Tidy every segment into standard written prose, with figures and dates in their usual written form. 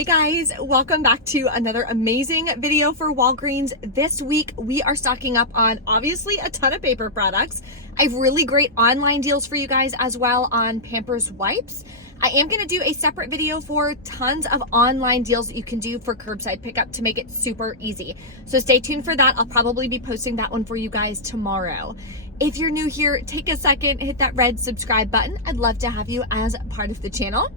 Hey guys, welcome back to another amazing video for Walgreens. This week we are stocking up on obviously a ton of paper products. I have really great online deals for you guys as well on Pampers wipes. I am going to do a separate video for tons of online deals that you can do for curbside pickup to make it super easy. So stay tuned for that. I'll probably be posting that one for you guys tomorrow. If you're new here, take a second, hit that red subscribe button. I'd love to have you as part of the channel.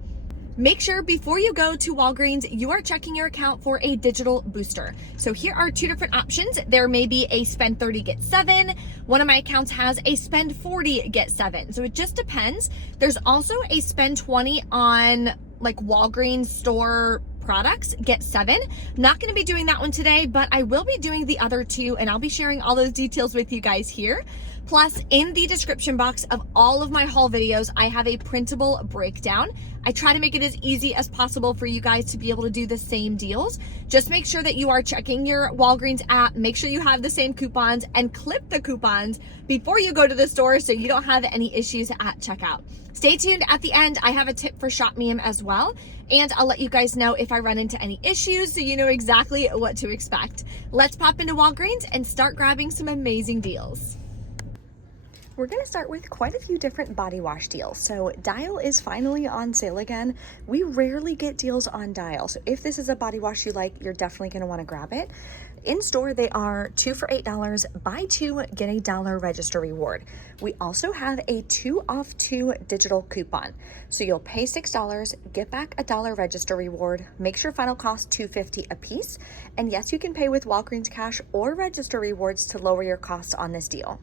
Make sure before you go to Walgreens, you are checking your account for a digital booster. So here are two different options. There may be a spend 30, get 7. One of my accounts has a spend 40, get 7. So it just depends. There's also a spend 20 on like Walgreens store products, get 7. I'm not going to be doing that one today, but I will be doing the other two, and I'll be sharing all those details with you guys here. Plus, in the description box of all of my haul videos, I have a printable breakdown. I try to make it as easy as possible for you guys to be able to do the same deals. Just make sure that you are checking your Walgreens app, make sure you have the same coupons, and clip the coupons before you go to the store so you don't have any issues at checkout. Stay tuned at the end. I have a tip for Shop Meme as well, and I'll let you guys know if I run into any issues so you know exactly what to expect. Let's pop into Walgreens and start grabbing some amazing deals. We're going to start with quite a few different body wash deals. So Dial is finally on sale again. We rarely get deals on Dial. So if this is a body wash you like, you're definitely going to want to grab it. In store, they are 2 for $8. Buy 2, get a $1 register reward. We also have a 2 off 2 digital coupon. So you'll pay $6, get back a $1 register reward, makes your final cost $2.50 a piece. And yes, you can pay with Walgreens cash or register rewards to lower your costs on this deal.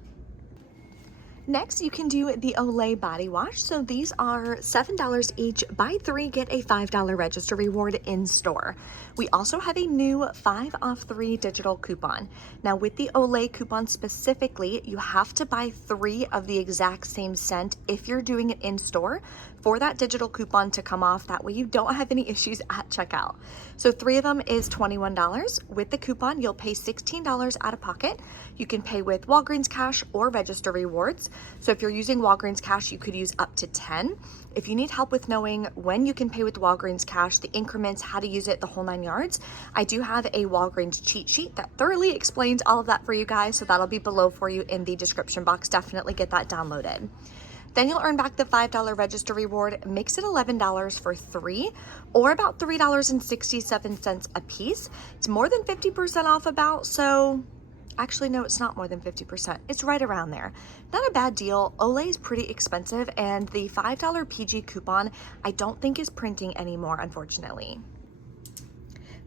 Next, you can do the Olay body wash. So these are $7 each. Buy 3, get a $5 register reward in store. We also have a new 5 off 3 digital coupon. Now with the Olay coupon specifically, you have to buy 3 of the exact same scent if you're doing it in store for that digital coupon to come off. That way you don't have any issues at checkout. So 3 of them is $21. With the coupon, you'll pay $16 out of pocket. You can pay with Walgreens cash or register rewards. So if you're using Walgreens cash, you could use up to 10. If you need help with knowing when you can pay with Walgreens cash, the increments, how to use it, the whole 9 yards, I do have a Walgreens cheat sheet that thoroughly explains all of that for you guys. So that'll be below for you in the description box. Definitely get that downloaded. Then you'll earn back the $5 register reward, makes it $11 for 3, or about $3.67 a piece. It's more than 50% off about, so actually, no, it's not more than 50%. It's right around there. Not a bad deal. Olay is pretty expensive, and the $5 PG coupon I don't think is printing anymore, unfortunately.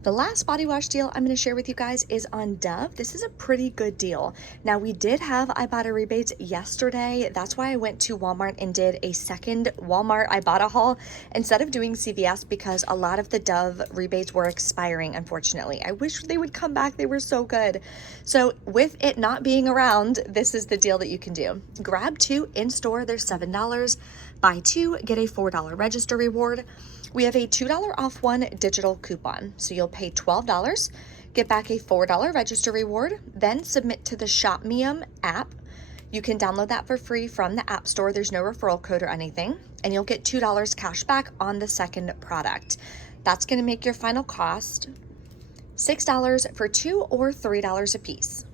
The last body wash deal I'm going to share with you guys is on Dove. This is a pretty good deal. Now, we did have Ibotta rebates yesterday. That's why I went to Walmart and did a second Walmart Ibotta haul instead of doing CVS, because a lot of the Dove rebates were expiring, unfortunately. I wish they would come back. They were so good. So with it not being around, this is the deal that you can do. Grab 2 in store. They're $7. Buy 2, get a $4 register reward. We have a $2 off 1 digital coupon. So you'll pay $12, get back a $4 register reward, then submit to the Shop Meme app. You can download that for free from the App Store. There's no referral code or anything. And you'll get $2 cash back on the second product. That's going to make your final cost $6 for 2 or $3 a piece.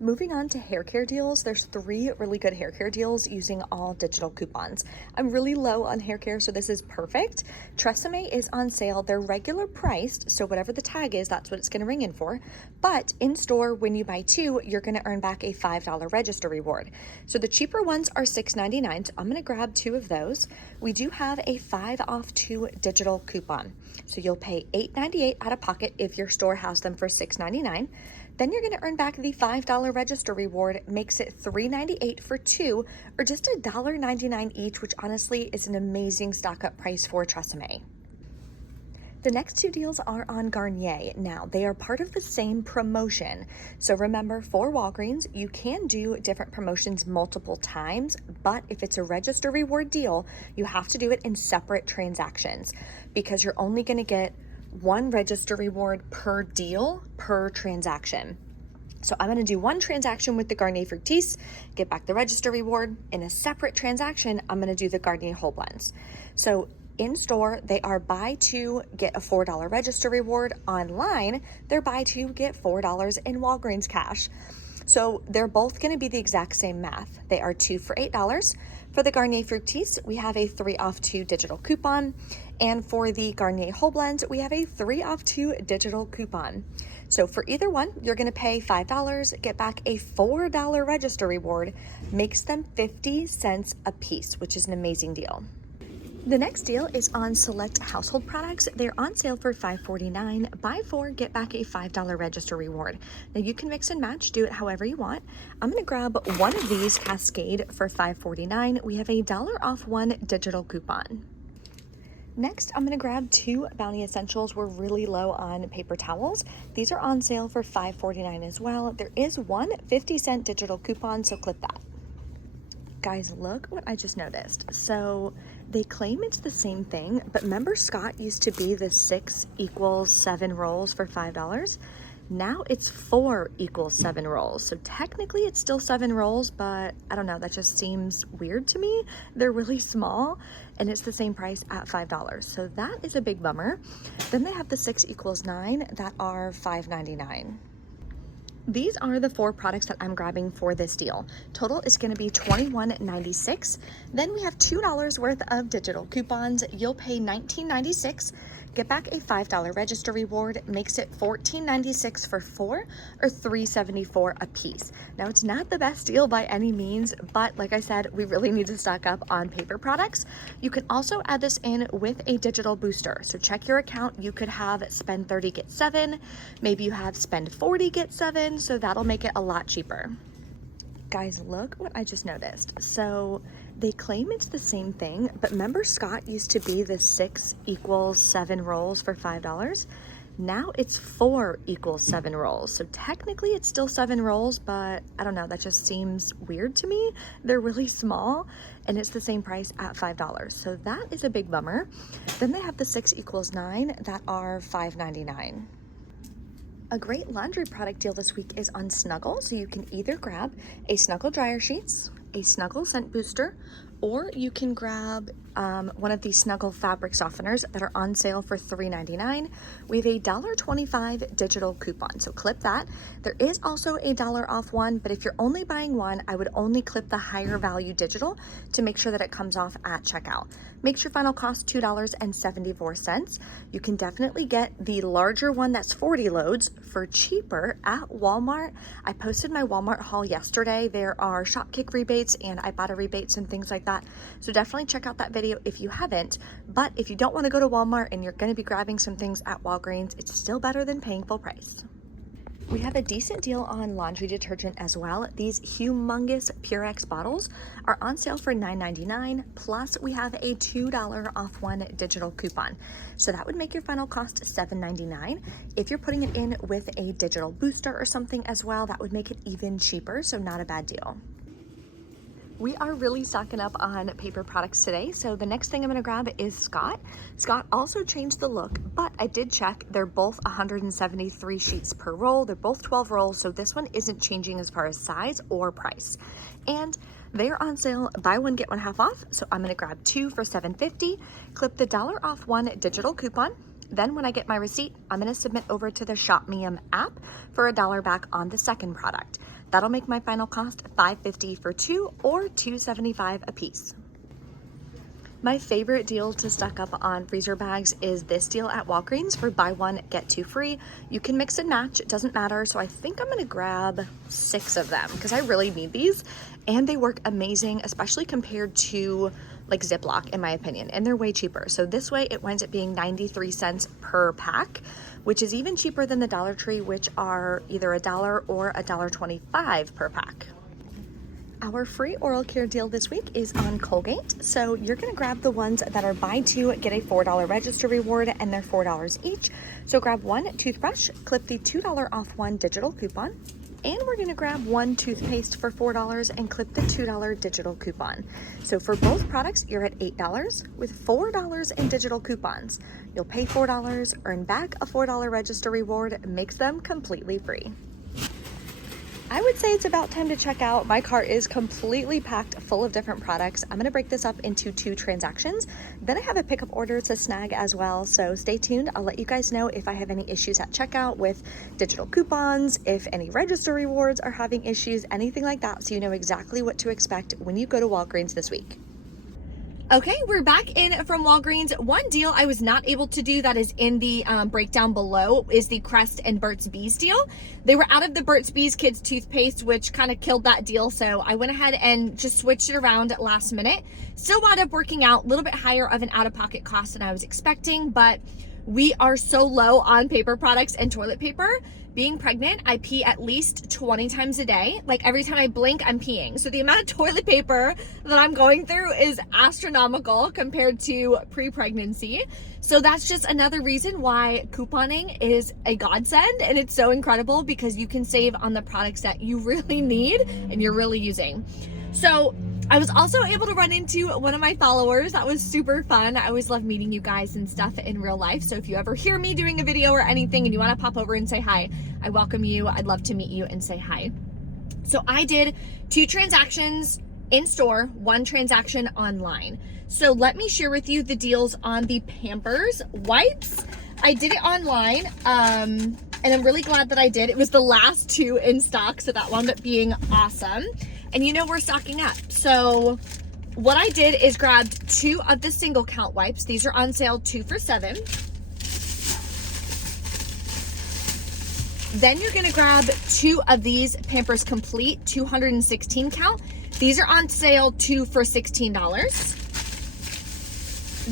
Moving on to hair care deals, there's 3 really good hair care deals using all digital coupons. I'm really low on hair care, so this is perfect. Tresemme is on sale. They're regular priced, so whatever the tag is, that's what it's going to ring in for. But in store, when you buy 2, you're going to earn back a $5 register reward. So the cheaper ones are $6.99, so I'm going to grab 2 of those. We do have a 5 off 2 digital coupon. So you'll pay $8.98 out of pocket if your store has them for $6.99. Then you're going to earn back the $5 register reward, makes it $3.98 for 2, or just $1.99 each, which honestly is an amazing stock up price for Tresemme. The next 2 deals are on Garnier. Now, they are part of the same promotion. So remember, for Walgreens, you can do different promotions multiple times, but if it's a register reward deal, you have to do it in separate transactions because you're only going to get 1 register reward per deal per transaction. So I'm going to do 1 transaction with the Garnier Fructis, get back the register reward. In a separate transaction, I'm going to do the Garnier Whole Blends. So In store, they are buy two, get a $4 register reward. Online, they're buy two, get $4 in Walgreens cash. So they're both going to be the exact same math. They are 2 for $8. For the Garnier Fructis, we have a 3 off 2 digital coupon. And for the Garnier Whole Blends, we have a 3 off 2 digital coupon. So for either one, you're going to pay $5, get back a $4 register reward, makes them 50 cents a piece, which is an amazing deal. The next deal is on select household products. They're on sale for $5.49. Buy 4, get back a $5 register reward. Now you can mix and match, do it however you want. I'm gonna grab one of these Cascade for $5.49. We have a $1 off 1 digital coupon. Next, I'm gonna grab 2 Bounty Essentials. We're really low on paper towels. These are on sale for $5.49 as well. There is one 50-cent digital coupon, so clip that. Guys, look what I just noticed. So they claim it's the same thing, but remember Scott used to be the 6 equals 7 rolls for $5? Now it's 4 equals 7 rolls. So technically it's still 7 rolls, but I don't know, that just seems weird to me. They're really small and it's the same price at $5. So that is a big bummer. Then they have the 6 equals 9 that are $5.99. These are the 4 products that I'm grabbing for this deal. Total is going to be $21.96. Then we have $2 worth of digital coupons. You'll pay $19.96. Get back a $5 register reward, makes it $14.96 for 4 or $3.74 a piece. Now it's not the best deal by any means, but like I said, we really need to stock up on paper products. You can also add this in with a digital booster. So check your account. You could have spend 30, get 7. Maybe you have spend 40, get 7. So that'll make it a lot cheaper. Guys, look what I just noticed. So they claim it's the same thing, but remember Scott used to be the 6 equals 7 rolls for $5? Now it's 4 equals 7 rolls. So technically it's still 7 rolls, but I don't know, that just seems weird to me. They're really small and it's the same price at $5. So that is a big bummer. Then they have the 6 equals 9 that are $5.99. A great laundry product deal this week is on Snuggle. So you can either grab a Snuggle dryer sheets, a Snuggle scent booster, or you can grab one of these Snuggle fabric softeners that are on sale for $3.99. We have a $1.25 digital coupon, so clip that. There is also a $1 off one, but if you're only buying one, I would only clip the higher value digital to make sure that it comes off at checkout. Makes your final cost $2.74. You can definitely get the larger one that's 40 loads for cheaper at Walmart. I posted my Walmart haul yesterday. There are Shopkick rebates and Ibotta rebates and things like that. So definitely check out that video if you haven't. But if you don't want to go to Walmart and you're going to be grabbing some things at Walgreens, it's still better than paying full price. We have a decent deal on laundry detergent as well. These humongous Purex bottles are on sale for $9.99. Plus we have a $2 off one digital coupon. So that would make your final cost $7.99. If you're putting it in with a digital booster or something as well, that would make it even cheaper. So not a bad deal. We are really stocking up on paper products today. So the next thing I'm gonna grab is Scott. Scott also changed the look, but I did check. They're both 173 sheets per roll. They're both 12 rolls. So this one isn't changing as far as size or price. And they're on sale, buy one, get one half off. So I'm gonna grab 2 for $7.50, clip the $1 off one digital coupon. Then when I get my receipt, I'm gonna submit over to the ShopMeum app for $1 back on the second product. That'll make my final cost $5.50 for 2 or $2.75 a piece. My favorite deal to stock up on freezer bags is this deal at Walgreens for buy one, get 2 free. You can mix and match, it doesn't matter. So I think I'm gonna grab 6 of them because I really need these and they work amazing, especially compared to like Ziploc in my opinion, and they're way cheaper. So this way it winds up being 93 cents per pack, which is even cheaper than the Dollar Tree, which are either $1 or $1.25 per pack. Our free oral care deal this week is on Colgate. So you're gonna grab the ones that are buy 2, get a $4 register reward, and they're $4 each. So grab one toothbrush, clip the $2 off one digital coupon, and we're gonna grab one toothpaste for $4 and clip the $2 digital coupon. So for both products, you're at $8 with $4 in digital coupons. You'll pay $4, earn back a $4 register reward, makes them completely free. I would say it's about time to check out. My cart is completely packed full of different products. I'm gonna break this up into 2 transactions. Then I have a pickup order to snag as well. So stay tuned. I'll let you guys know if I have any issues at checkout with digital coupons, if any register rewards are having issues, anything like that. So you know exactly what to expect when you go to Walgreens this week. Okay, we're back in from Walgreens. One deal I was not able to do that is in the breakdown below is the Crest and Burt's Bees deal. They were out of the Burt's Bees Kids toothpaste, which kind of killed that deal. So I went ahead and just switched it around at last minute. Still wound up working out a little bit higher of an out-of-pocket cost than I was expecting, but we are so low on paper products and toilet paper. Being pregnant, I pee at least 20 times a day. Like every time I blink, I'm peeing. So the amount of toilet paper that I'm going through is astronomical compared to pre-pregnancy. So that's just another reason why couponing is a godsend, and it's so incredible because you can save on the products that you really need and you're really using. So I was also able to run into one of my followers. That was super fun. I always love meeting you guys and stuff in real life. So if you ever hear me doing a video or anything and you want to pop over and say hi, I welcome you. I'd love to meet you and say hi. So I did 2 transactions in store, 1 transaction online. So let me share with you the deals on the Pampers wipes. I did it online, and I'm really glad that I did. It was the last 2 in stock, so that wound up being awesome. And you know we're stocking up. So what I did is grabbed 2 of the single count wipes. These are on sale 2 for $7. Then you're gonna grab 2 of these Pampers Complete 216 count. These are on sale 2 for $16.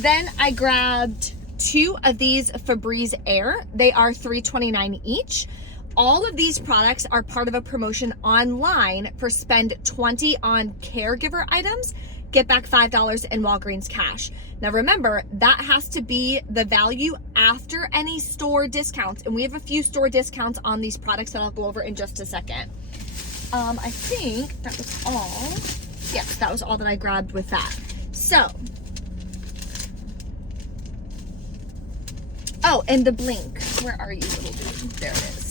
Then I grabbed 2 of these Febreze Air. They are $3.29 each. All of these products are part of a promotion online for spend 20 on caregiver items, get back $5 in Walgreens cash. Now remember, that has to be the value after any store discounts. And we have a few store discounts on these products that I'll go over in just a second. I think that was all. Yes, that was all that I grabbed with that. So, oh, and the Blink. Where are you, little dude? There it is.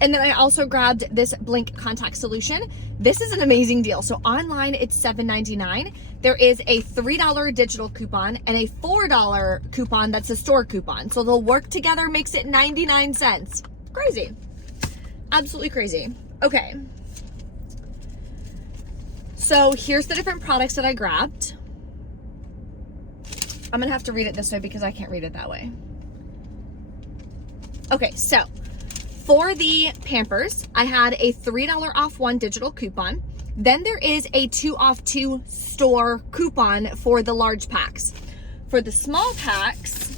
And then I also grabbed this Blink contact solution. This is an amazing deal. So online it's $7.99. There is a $3 digital coupon and a $4 coupon that's a store coupon. So they'll work together, makes it 99 cents. Crazy. Absolutely crazy. Okay. So here's the different products that I grabbed. I'm gonna have to read it this way because I can't read it that way. Okay, so for the Pampers, I had a $3 off 1 digital coupon. Then there is a 2 off 2 store coupon for the large packs. For the small packs,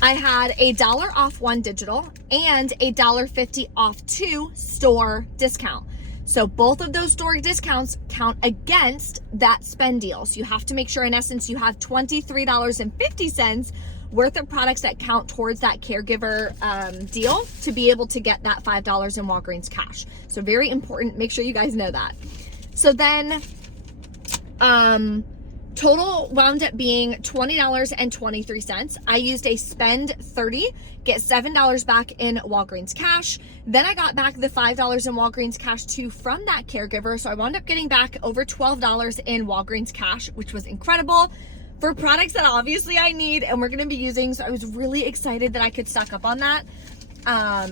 I had a $1 off 1 digital and a $1.50 off 2 store discount. So both of those store discounts count against that spend deal. So you have to make sure, in essence, you have $23.50 worth of products that count towards that caregiver deal to be able to get that $5 in Walgreens cash. So very important. Make sure you guys know that. So then total wound up being $20.23. I used a spend 30, get $7 back in Walgreens cash. Then I got back the $5 in Walgreens cash too from that caregiver. So I wound up getting back over $12 in Walgreens cash, which was incredible for products that obviously I need and we're gonna be using. So I was really excited that I could stock up on that. I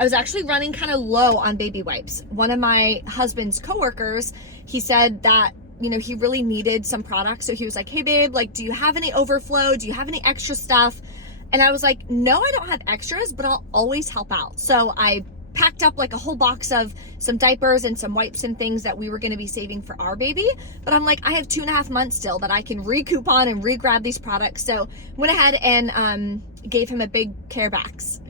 was actually running kind of low on baby wipes. One of my husband's coworkers, he said that, you know, he really needed some products. So he was like, hey babe, like, do you have any overflow? Do you have any extra stuff? And I was like, no, I don't have extras, but I'll always help out. So I packed up like a whole box of some diapers and some wipes and things that we were going to be saving for our baby. But I'm like, I have 2.5 months still that I can re-coupon and re-grab these products. So went ahead and gave him a big care box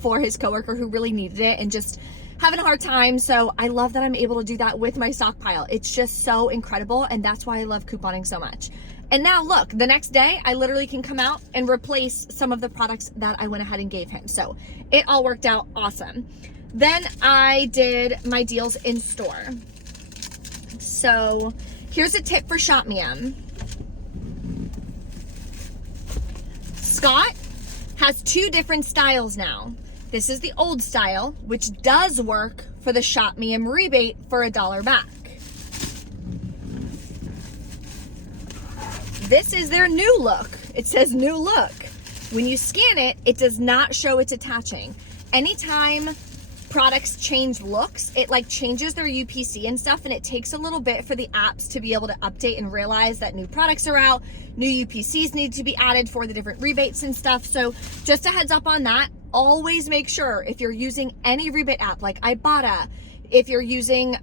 for his coworker who really needed it and just having a hard time. So I love that I'm able to do that with my stockpile. It's just so incredible. And that's why I love couponing so much. And now look, the next day I literally can come out and replace some of the products that I went ahead and gave him. So it all worked out awesome. Then I did my deals in store. So here's a tip for Shop Miam. Scott has 2 different styles now. This is the old style, which does work for the Shop Me and rebate for $1 back. This is their new look. It says new look. When you scan it, it does not show it's attaching. Anytime products change looks, it like changes their UPC and stuff, and it takes a little bit for the apps to be able to update and realize that new products are out, new UPCs need to be added for the different rebates and stuff. So just a heads up on that. Always make sure if you're using any rebate app like Ibotta, if you're using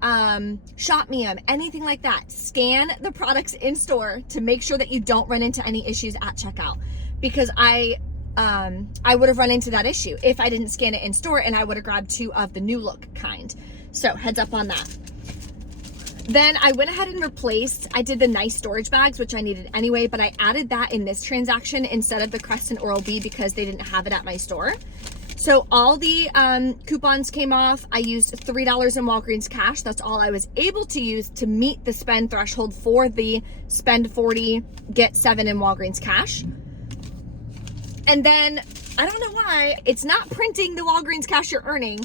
Shop Me, anything like that, scan the products in store to make sure that you don't run into any issues at checkout. Because I would have run into that issue if I didn't scan it in store, and I would have grabbed 2 of the new look kind. So heads up on that. Then I went ahead and replaced, I did the nice storage bags, which I needed anyway, but I added that in this transaction instead of the Crest and Oral-B because they didn't have it at my store. So all the coupons came off. I used $3 in Walgreens cash. That's all I was able to use to meet the spend threshold for the spend 40, get 7 in Walgreens cash. And then, I don't know why, it's not printing the Walgreens cash you're earning.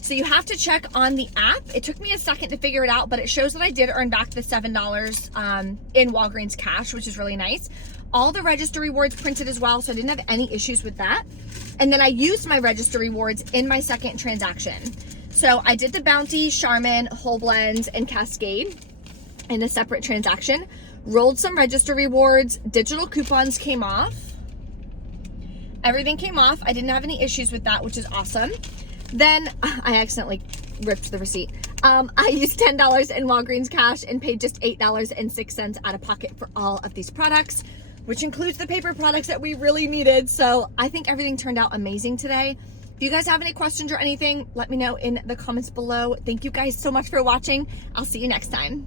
So you have to check on the app. It took me a second to figure it out, but it shows that I did earn back the $7 in Walgreens cash, which is really nice. All the register rewards printed as well, so I didn't have any issues with that. And then I used my register rewards in my second transaction. So I did the Bounty, Charmin, Whole Blends, and Cascade in a separate transaction. Rolled some register rewards. Digital coupons came off. Everything came off. I didn't have any issues with that, which is awesome. Then I accidentally ripped the receipt. I used $10 in Walgreens cash and paid just $8.06 out of pocket for all of these products, which includes the paper products that we really needed. So I think everything turned out amazing today. If you guys have any questions or anything, let me know in the comments below. Thank you guys so much for watching. I'll see you next time.